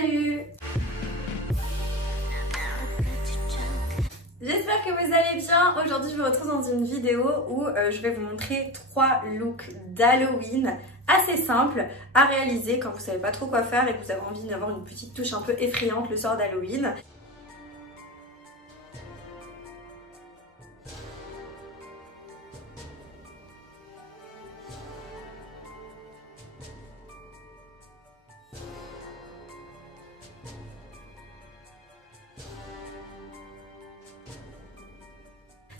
Salut! J'espère que vous allez bien. Aujourd'hui je vous retrouve dans une vidéo où je vais vous montrer 3 looks d'Halloween assez simples à réaliser quand vous savez pas trop quoi faire et que vous avez envie d'avoir une petite touche un peu effrayante le soir d'Halloween.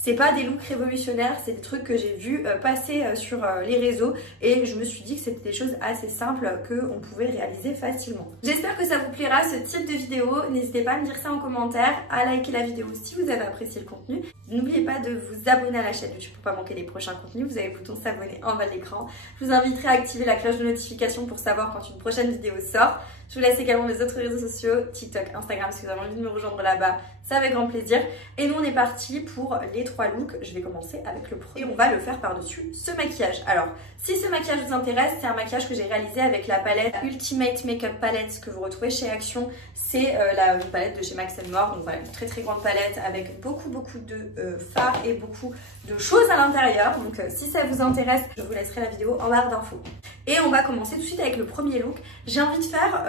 C'est pas des looks révolutionnaires, c'est des trucs que j'ai vu passer sur les réseaux et je me suis dit que c'était des choses assez simples qu'on pouvait réaliser facilement. J'espère que ça vous plaira ce type de vidéo. N'hésitez pas à me dire ça en commentaire, à liker la vidéo si vous avez apprécié le contenu. N'oubliez pas de vous abonner à la chaîne YouTube pour pas manquer les prochains contenus. Vous avez le bouton s'abonner en bas de l'écran. Je vous inviterai à activer la cloche de notification pour savoir quand une prochaine vidéo sort. Je vous laisse également mes autres réseaux sociaux, TikTok, Instagram, si vous avez envie de me rejoindre là-bas, c'est avec grand plaisir. Et nous on est parti pour les 3 looks. Je vais commencer avec le premier. Et on va le faire par-dessus ce maquillage. Alors, si ce maquillage vous intéresse, c'est un maquillage que j'ai réalisé avec la palette Ultimate Makeup Palette que vous retrouvez chez Action. C'est la palette de chez Max & More. Donc voilà, une très très grande palette avec beaucoup de fards et beaucoup de choses à l'intérieur. Donc si ça vous intéresse, je vous laisserai la vidéo en barre d'infos. Et on va commencer tout de suite avec le premier look. J'ai envie de faire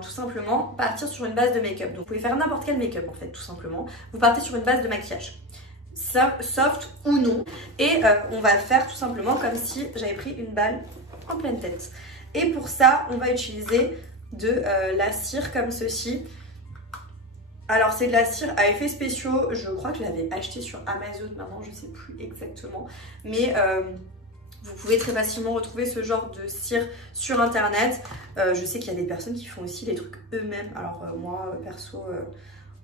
tout simplement partir sur une base de make-up. Donc vous pouvez faire n'importe quel make-up en fait, tout simplement. Vous partez sur une base de maquillage, soft ou non. Et on va faire tout simplement comme si j'avais pris une balle en pleine tête. Et pour ça, on va utiliser de la cire comme ceci. Alors c'est de la cire à effets spéciaux, je crois que je l'avais acheté sur Amazon, maintenant je sais plus exactement. Mais vous pouvez très facilement retrouver ce genre de cire sur internet. Je sais qu'il y a des personnes qui font aussi les trucs eux-mêmes. Alors moi perso,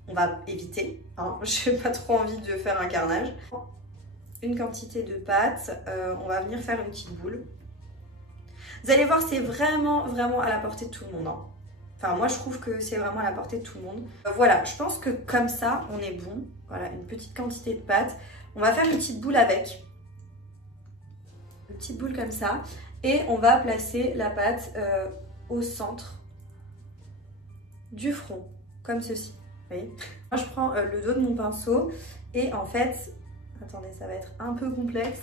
on va éviter, hein. Je n'ai pas trop envie de faire un carnage. Une quantité de pâte, on va venir faire une petite boule. Vous allez voir, c'est vraiment à la portée de tout le monde, hein. Enfin, moi, je trouve que c'est vraiment à la portée de tout le monde. Voilà, je pense que comme ça, on est bon. Voilà, une petite quantité de pâte. On va faire une petite boule avec. Une petite boule comme ça. Et on va placer la pâte au centre du front, comme ceci. Vous voyez ? Moi, je prends le dos de mon pinceau. Et en fait, attendez, ça va être un peu complexe.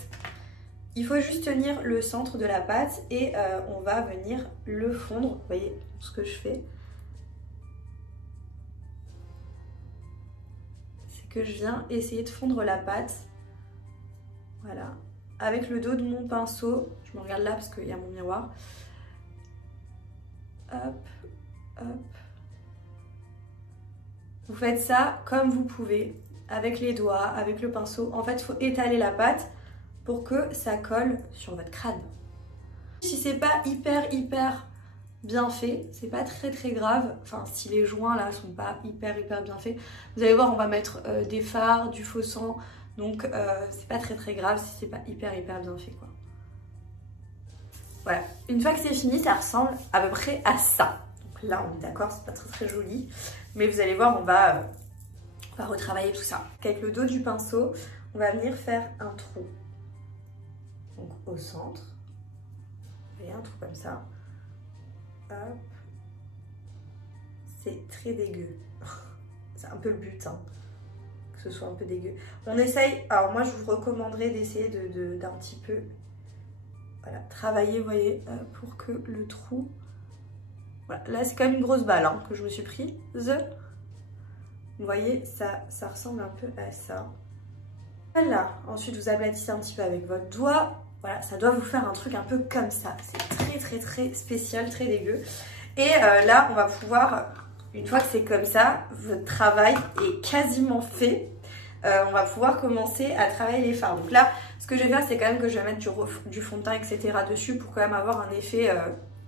Il faut juste tenir le centre de la pâte et on va venir le fondre. Vous voyez ce que je fais? C'est que je viens essayer de fondre la pâte. Voilà. Avec le dos de mon pinceau. Je me regarde là parce qu'il y a mon miroir. Hop, hop. Vous faites ça comme vous pouvez. Avec les doigts, avec le pinceau. En fait, il faut étaler la pâte pour que ça colle sur votre crâne. Si c'est pas hyper bien fait, c'est pas très grave. Enfin, si les joints là sont pas hyper bien faits, vous allez voir, on va mettre des fards, du faux sang, donc c'est pas très grave si c'est pas hyper bien fait quoi. Voilà, une fois que c'est fini, ça ressemble à peu près à ça. Donc là, on est d'accord, c'est pas très joli, mais vous allez voir, on va retravailler tout ça. Avec le dos du pinceau, on va venir faire un trou. Donc au centre, vous voyez, un trou comme ça. Hop. C'est très dégueu. C'est un peu le but, hein, que ce soit un peu dégueu. On essaye, alors moi je vous recommanderais d'essayer d'un petit peu, voilà, travailler, vous voyez, pour que le trou, voilà, là c'est quand même une grosse balle hein, que je me suis prise. Vous voyez, ça ressemble un peu à ça. Voilà, ensuite vous aplatissez un petit peu avec votre doigt. Voilà, ça doit vous faire un truc un peu comme ça. C'est très spécial, très dégueu. Et là, on va pouvoir, une fois que c'est comme ça, votre travail est quasiment fait. On va pouvoir commencer à travailler les fards. Donc là, ce que je vais faire, c'est quand même que je vais mettre du fond de teint, etc. dessus pour quand même avoir un effet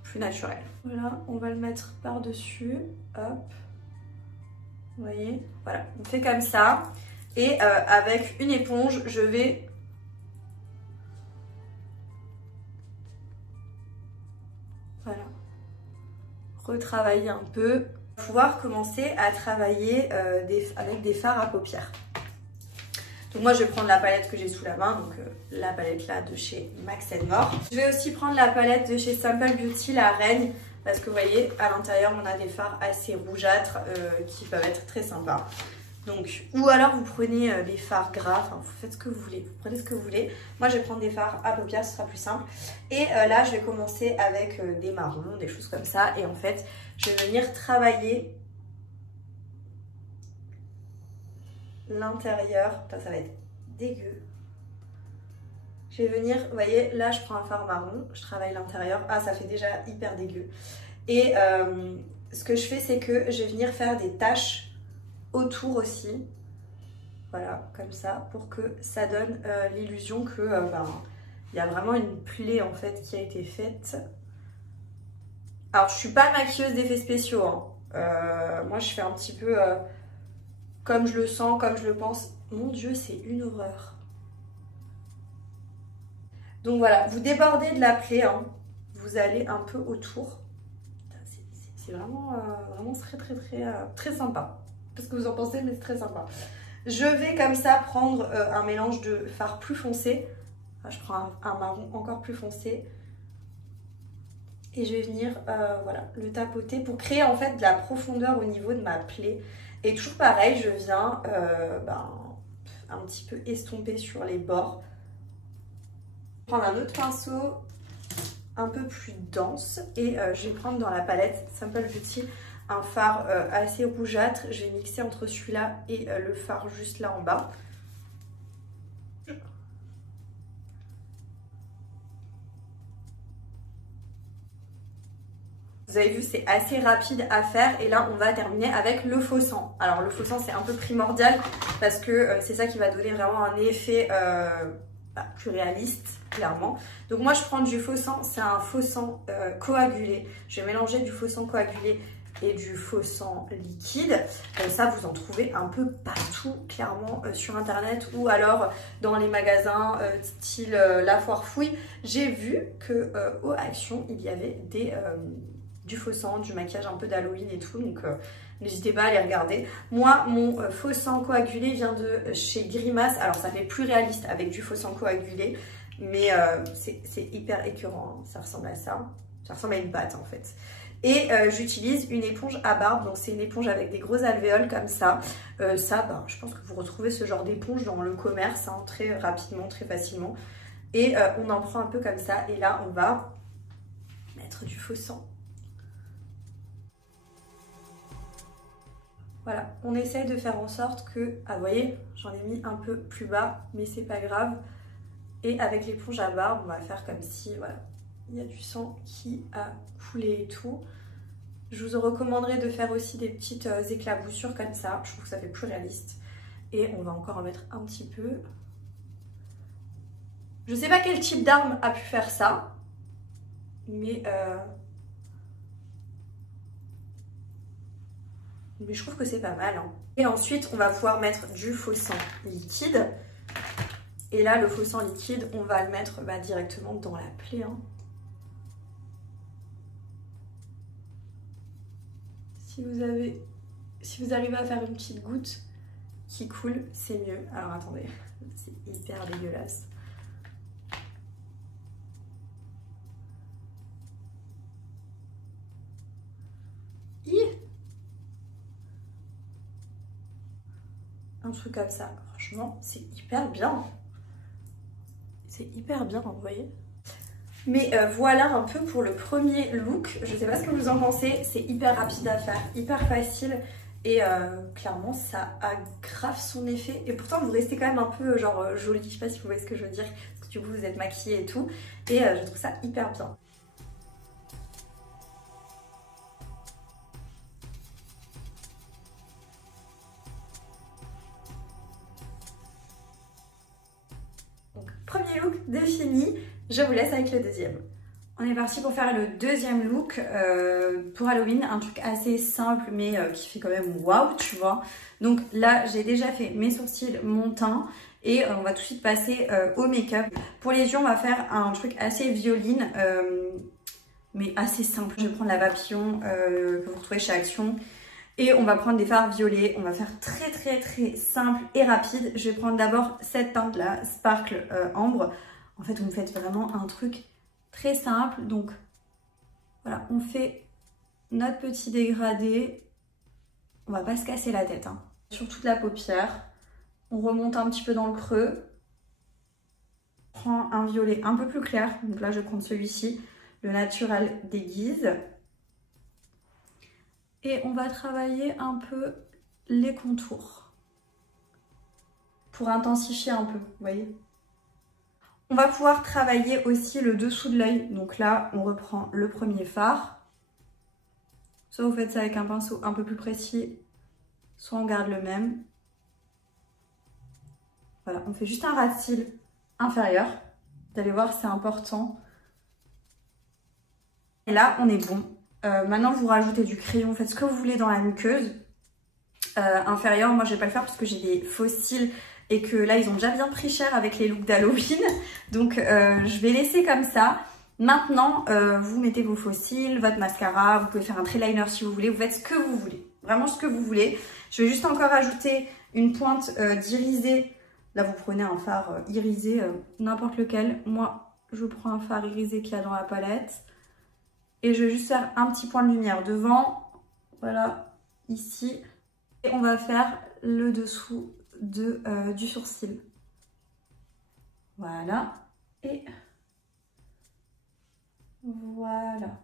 plus naturel. Voilà, on va le mettre par-dessus. Hop. Vous voyez, voilà, on fait comme ça. Et avec une éponge, je vais retravailler un peu, pouvoir commencer à travailler avec des fards à paupières. Donc moi je vais prendre la palette que j'ai sous la main, donc la palette là de chez Max & More. Je vais aussi prendre la palette de chez Simple Beauty, la Reine. parce que vous voyez, à l'intérieur, on a des fards assez rougeâtres qui peuvent être très sympas. Donc, ou alors vous prenez des fards gras, enfin vous faites ce que vous voulez, vous prenez ce que vous voulez. Moi je vais prendre des fards à paupières, ce sera plus simple. Et là je vais commencer avec des marrons, des choses comme ça. Et en fait je vais venir travailler l'intérieur. Ça va être dégueu. Je vais venir, vous voyez, là je prends un fard marron, je travaille l'intérieur. Ah, ça fait déjà hyper dégueu. Et ce que je fais, c'est que je vais venir faire des taches autour aussi, voilà, comme ça, pour que ça donne l'illusion que il y a vraiment une plaie en fait qui a été faite. Alors je suis pas maquilleuse d'effets spéciaux, hein. Moi je fais un petit peu comme je le sens, comme je le pense. Mon Dieu, c'est une horreur. Donc voilà, vous débordez de la plaie, hein. Vous allez un peu autour. C'est vraiment, vraiment très sympa. Parce que vous en pensez, mais c'est très sympa. Je vais comme ça prendre un mélange de fard plus foncé. Enfin, je prends un marron encore plus foncé. Et je vais venir voilà, le tapoter pour créer en fait de la profondeur au niveau de ma plaie. Et toujours pareil, je viens un petit peu estomper sur les bords. Prendre un autre pinceau un peu plus dense et je vais prendre dans la palette Simple Beauty un fard assez rougeâtre. Je vais mixer entre celui-là et le fard juste là en bas. Vous avez vu, c'est assez rapide à faire et là on va terminer avec le faux sang. Alors le faux sang c'est un peu primordial parce que c'est ça qui va donner vraiment un effet plus réaliste, clairement. Donc moi je prends du faux sang, c'est un faux sang coagulé. Je vais mélanger du faux sang coagulé et du faux sang liquide. Ça vous en trouvez un peu partout, clairement, sur internet ou alors dans les magasins style La Foire Fouille. J'ai vu que au Action il y avait du faux sang, du maquillage un peu d'Halloween et tout, donc n'hésitez pas à les regarder. Moi, mon faux sang coagulé vient de chez Grimace. Alors ça fait plus réaliste avec du faux sang coagulé, mais c'est hyper écœurant, hein. Ça ressemble à ça. Ça ressemble à une pâte en fait. Et j'utilise une éponge à barbe, donc c'est une éponge avec des gros alvéoles comme ça. Je pense que vous retrouvez ce genre d'éponge dans le commerce, hein, très rapidement, très facilement. Et on en prend un peu comme ça, et là on va mettre du faux sang. Voilà, on essaye de faire en sorte que, ah vous voyez, j'en ai mis un peu plus bas, mais c'est pas grave. Et avec l'éponge à barbe, on va faire comme si, voilà, il y a du sang qui a coulé et tout. Je vous recommanderais de faire aussi des petites éclaboussures comme ça, je trouve que ça fait plus réaliste. Et on va encore en mettre un petit peu. Je sais pas quel type d'arme a pu faire ça, mais je trouve que c'est pas mal, hein. Et ensuite, on va pouvoir mettre du faux sang liquide. Et là, le faux sang liquide, on va le mettre directement dans la plaie, hein. Si vous arrivez à faire une petite goutte qui coule, c'est mieux. Alors attendez, c'est hyper dégueulasse. Un truc comme ça, franchement, c'est hyper bien. C'est hyper bien, vous voyez. Mais voilà un peu pour le premier look. Je sais pas ce que vous en pensez. C'est hyper rapide à faire, hyper facile. Et clairement, ça a grave son effet. Et pourtant, vous restez quand même un peu genre jolie. Je sais pas si vous voyez ce que je veux dire. Parce que du coup, vous êtes maquillée et tout. Et je trouve ça hyper bien. Donc, premier look de fini. Je vous laisse avec le deuxième. On est parti pour faire le deuxième look pour Halloween, un truc assez simple mais qui fait quand même waouh, tu vois. Donc là, j'ai déjà fait mes sourcils, mon teint et on va tout de suite passer au make-up. Pour les yeux, on va faire un truc assez violine mais assez simple. Je vais prendre la Papillon que vous retrouvez chez Action et on va prendre des fards violets. On va faire très simple et rapide. Je vais prendre d'abord cette teinte là, Sparkle Ambre. En fait, vous me faites vraiment un truc très simple. Donc voilà, on fait notre petit dégradé. On va pas se casser la tête, hein. Sur toute la paupière. On remonte un petit peu dans le creux. On prend un violet un peu plus clair. Donc là, je vais prendre celui-ci, le Natural Déguise. Et on va travailler un peu les contours pour intensifier un peu, vous voyez. On va pouvoir travailler aussi le dessous de l'œil. Donc là, on reprend le premier fard. Soit vous faites ça avec un pinceau un peu plus précis, soit on garde le même. Voilà, on fait juste un ras de cils inférieur. Vous allez voir, c'est important. Et là, on est bon. Maintenant, vous rajoutez du crayon, faites ce que vous voulez dans la muqueuse inférieure. Moi, je vais pas le faire parce que j'ai des faux cils et que là, ils ont déjà bien pris cher avec les looks d'Halloween. Donc, je vais laisser comme ça. Maintenant, vous mettez vos faux cils, votre mascara, vous pouvez faire un trait liner si vous voulez, vous faites ce que vous voulez. Vraiment ce que vous voulez. Je vais juste encore ajouter une pointe d'irisé. Là, vous prenez un fard irisé, n'importe lequel. Moi, je prends un fard irisé qu'il y a dans la palette. Et je vais juste faire un petit point de lumière devant, voilà, ici. Et on va faire le dessous du sourcil. Voilà. Et voilà.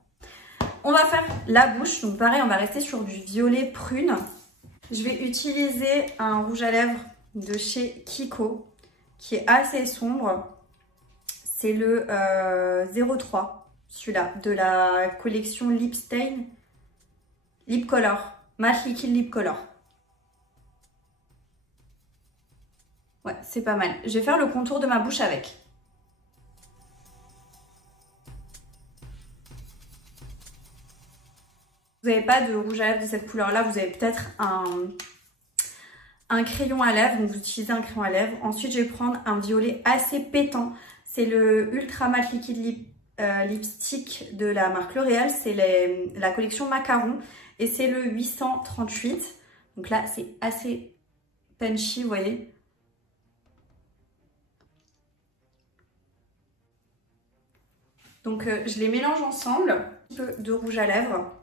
On va faire la bouche. Donc pareil, on va rester sur du violet prune. Je vais utiliser un rouge à lèvres de chez Kiko, qui est assez sombre. C'est le 03. Celui-là, de la collection Lip Stain, Lip Color, Matte Liquid Lip Color. Ouais, c'est pas mal. Je vais faire le contour de ma bouche avec. Vous n'avez pas de rouge à lèvres de cette couleur-là, vous avez peut-être un crayon à lèvres, donc vous utilisez un crayon à lèvres. Ensuite, je vais prendre un violet assez pétant. C'est le Ultra Matte Liquid Lipstick de la marque L'Oréal, c'est la collection Macaron et c'est le 838. Donc là, c'est assez punchy, vous voyez. Donc je les mélange ensemble. Un peu de rouge à lèvres,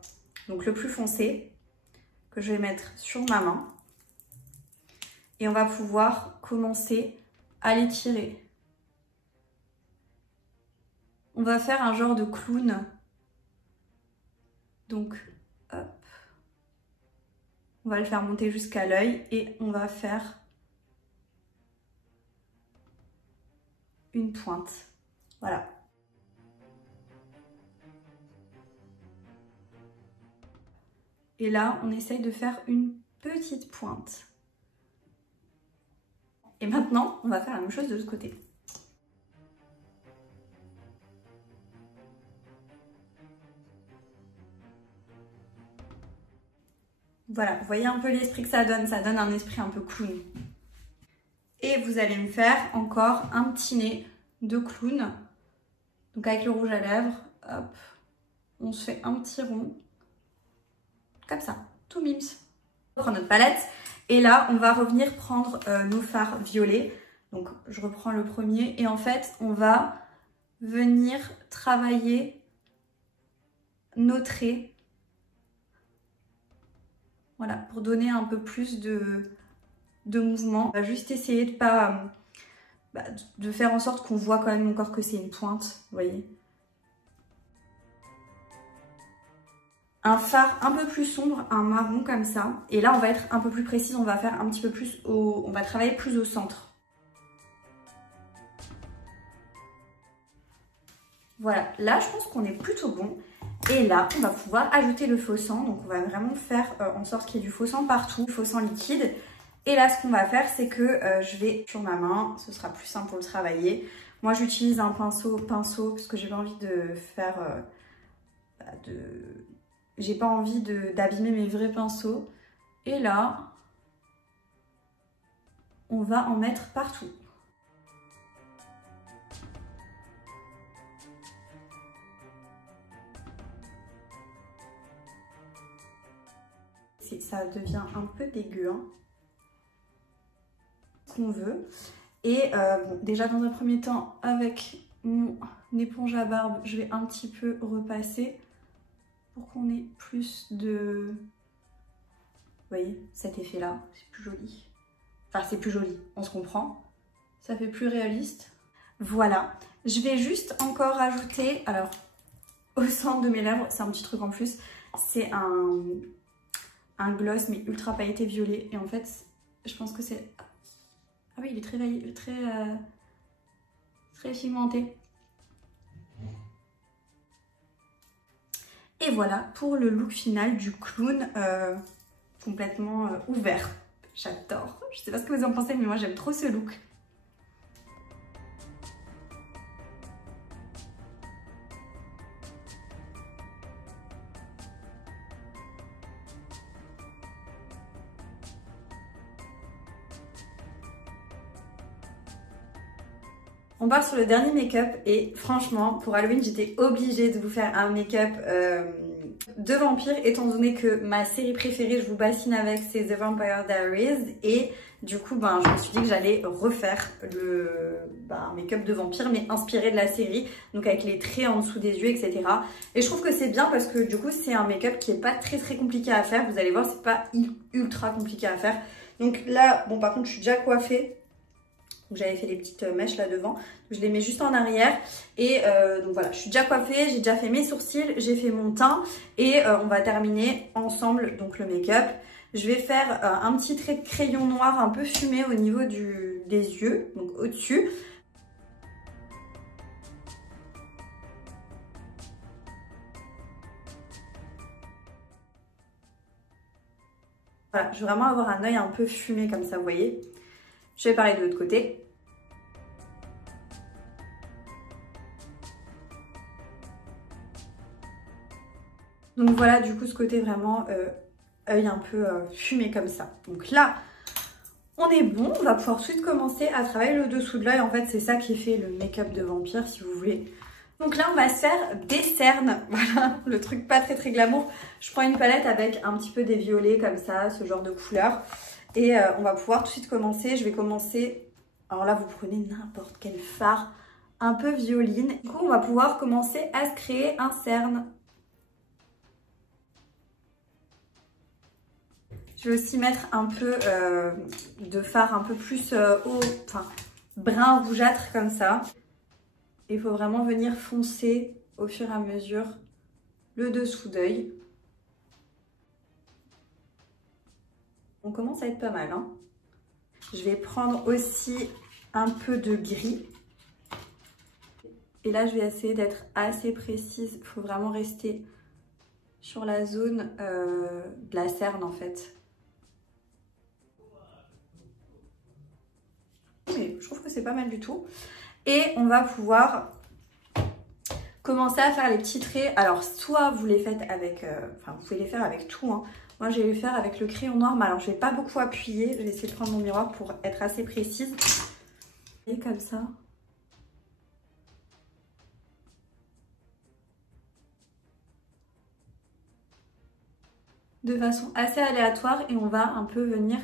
donc le plus foncé, que je vais mettre sur ma main. Et on va pouvoir commencer à l'étirer. On va faire un genre de clown. Donc, hop. On va le faire monter jusqu'à l'œil et on va faire une pointe. Voilà. Et là, on essaye de faire une petite pointe. Et maintenant, on va faire la même chose de l'autre côté. Voilà, vous voyez un peu l'esprit que ça donne un esprit un peu clown. Et vous allez me faire encore un petit nez de clown. Donc avec le rouge à lèvres, hop, on se fait un petit rond. Comme ça, tout mims. On prend notre palette et là, on va revenir prendre nos fards violets. Donc je reprends le premier et en fait, on va venir travailler nos traits. Voilà, pour donner un peu plus de mouvement. On va juste essayer de pas de faire en sorte qu'on voit quand même encore que c'est une pointe, vous voyez. Un fard un peu plus sombre, un marron comme ça. Et là, on va être un peu plus précise, on va faire un petit peu plus on va travailler plus au centre. Voilà, là, je pense qu'on est plutôt bon. Et là, on va pouvoir ajouter le faux sang. Donc, on va vraiment faire en sorte qu'il y ait du faux sang partout, faux sang liquide. Et là, ce qu'on va faire, c'est que je vais sur ma main. Ce sera plus simple pour le travailler. Moi, j'utilise un pinceau parce que j'ai pas envie de faire... J'ai pas envie d'abîmer mes vrais pinceaux. Et là, on va en mettre partout. Ça devient un peu dégueu, hein. Ce qu'on veut. Et bon, déjà dans un premier temps, avec mon éponge à barbe, je vais un petit peu repasser pour qu'on ait plus de... Vous voyez, cet effet-là, c'est plus joli. Enfin, c'est plus joli, on se comprend. Ça fait plus réaliste. Voilà. Je vais juste encore ajouter, alors, au centre de mes lèvres, c'est un petit truc en plus, c'est un gloss, mais ultra pailleté violet. Et en fait, je pense que c'est... Ah oui, il est très pigmenté. Et voilà pour le look final du clown complètement ouvert. J'adore. Je sais pas ce que vous en pensez, mais moi j'aime trop ce look. On part sur le dernier make-up et franchement pour Halloween j'étais obligée de vous faire un make-up de vampire étant donné que ma série préférée je vous bassine avec c'est The Vampire Diaries et du coup je me suis dit que j'allais refaire un make-up de vampire mais inspiré de la série, donc avec les traits en dessous des yeux etc. Et je trouve que c'est bien parce que du coup c'est un make-up qui est pas très compliqué à faire, vous allez voir c'est pas ultra compliqué à faire. Donc là bon par contre je suis déjà coiffée. J'avais fait les petites mèches là devant, je les mets juste en arrière et donc voilà, je suis déjà coiffée, j'ai déjà fait mes sourcils, j'ai fait mon teint et on va terminer ensemble donc le make-up. Je vais faire un petit trait de crayon noir un peu fumé au niveau des yeux, donc au-dessus. Voilà, je veux vraiment avoir un œil un peu fumé comme ça, vous voyez. Je vais pareil de l'autre côté. Donc voilà du coup ce côté vraiment œil un peu fumé comme ça. Donc là on est bon, on va pouvoir tout de suite commencer à travailler le dessous de l'œil. En fait c'est ça qui fait le make-up de vampire si vous voulez. Donc là on va se faire des cernes, voilà le truc pas très glamour. Je prends une palette avec un petit peu des violets comme ça, ce genre de couleur. Et on va pouvoir tout de suite commencer. Je vais commencer, alors là vous prenez n'importe quel fard un peu violine. Du coup on va pouvoir commencer à se créer un cerne. Je vais aussi mettre un peu de fard un peu plus brun rougeâtre comme ça. Il faut vraiment venir foncer au fur et à mesure le dessous d'œil. On commence à être pas mal, hein. Je vais prendre aussi un peu de gris. Et là, je vais essayer d'être assez précise. Il faut vraiment rester sur la zone de la cerne en fait. Mais je trouve que c'est pas mal du tout. Et on va pouvoir commencer à faire les petits traits. Alors soit vous les faites avec, vous pouvez les faire avec tout, hein. Moi je vais les faire avec le crayon noir, mais alors je vais pas beaucoup appuyer. Je vais essayer de prendre mon miroir pour être assez précise. Et comme ça. De façon assez aléatoire et on va un peu venir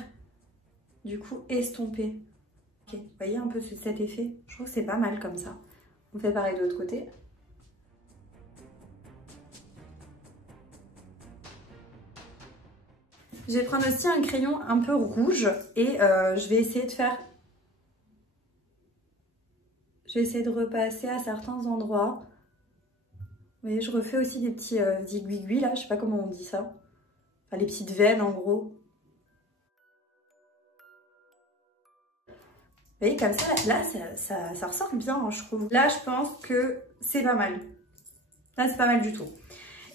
du coup estomper. Ok, vous voyez un peu cet effet? Je trouve que c'est pas mal comme ça. On fait pareil de l'autre côté. Je vais prendre aussi un crayon un peu rouge et je vais essayer de faire... Je vais essayer de repasser à certains endroits. Vous voyez, je refais aussi des petits aiguilles là, je sais pas comment on dit ça. Enfin, les petites veines en gros. Vous voyez, comme ça, là, ça ressort bien, hein, je trouve. Là, je pense que c'est pas mal. Là, c'est pas mal du tout.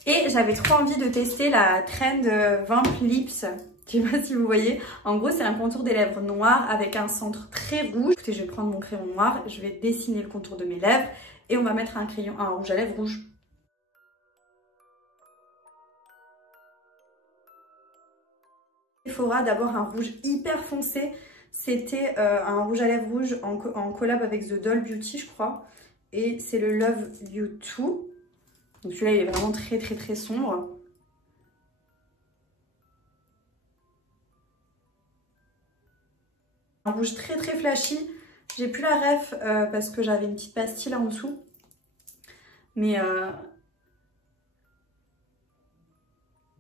Et j'avais trop envie de tester la Trend Vamp Lips. Je sais pas si vous voyez. En gros, c'est un contour des lèvres noir avec un centre très rouge. Écoutez, je vais prendre mon crayon noir, je vais dessiner le contour de mes lèvres et on va mettre un rouge à lèvres rouge. Il faudra d'abord un rouge hyper foncé. C'était un rouge à lèvres rouge en collab avec The Doll Beauty, je crois. Et c'est le Love You 2. Donc celui-là, il est vraiment très sombre. Un rouge très flashy. J'ai plus la ref parce que j'avais une petite pastille en dessous. Mais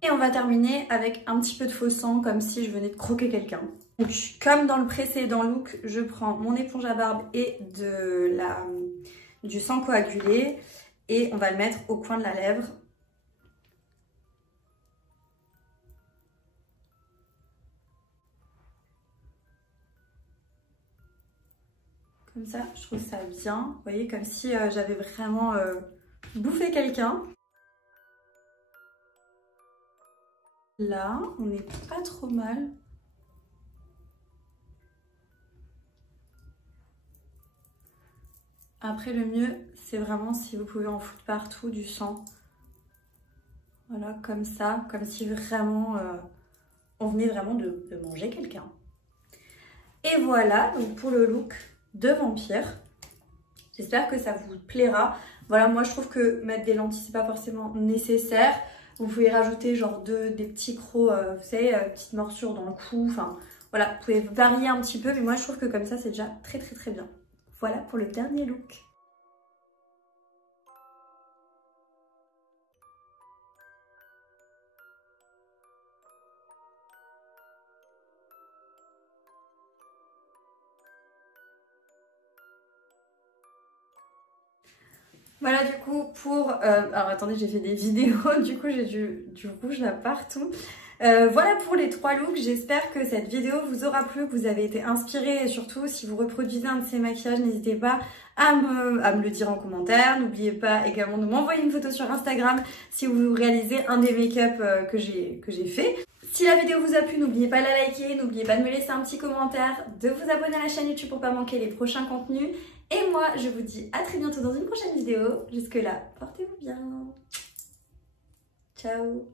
Et on va terminer avec un petit peu de faux sang, comme si je venais de croquer quelqu'un. Donc, comme dans le précédent look, je prends mon éponge à barbe et du sang coagulé et on va le mettre au coin de la lèvre. Comme ça, je trouve ça bien. Vous voyez, comme si j'avais vraiment bouffé quelqu'un. Là, on n'est pas trop mal. Après, le mieux, c'est vraiment si vous pouvez en foutre partout du sang. Voilà, comme ça, comme si vraiment on venait vraiment de manger quelqu'un. Et voilà, donc pour le look de vampire. J'espère que ça vous plaira. Voilà, moi je trouve que mettre des lentilles, c'est pas forcément nécessaire. Vous pouvez rajouter genre des petits crocs, vous savez, petites morsures dans le cou. Enfin, voilà, vous pouvez varier un petit peu, mais moi je trouve que comme ça, c'est déjà très très très bien. Voilà pour le dernier look. Voilà du coup pour... alors attendez, j'ai fait des vidéos, du coup j'ai du rouge là partout. Voilà pour les 3 looks, j'espère que cette vidéo vous aura plu, que vous avez été inspirés et surtout si vous reproduisez un de ces maquillages, n'hésitez pas à me le dire en commentaire. N'oubliez pas également de m'envoyer une photo sur Instagram si vous réalisez un des make-up que j'ai fait. Si la vidéo vous a plu, n'oubliez pas de la liker, n'oubliez pas de me laisser un petit commentaire, de vous abonner à la chaîne YouTube pour pas manquer les prochains contenus. Et moi, je vous dis à très bientôt dans une prochaine vidéo. Jusque là, portez-vous bien. Ciao.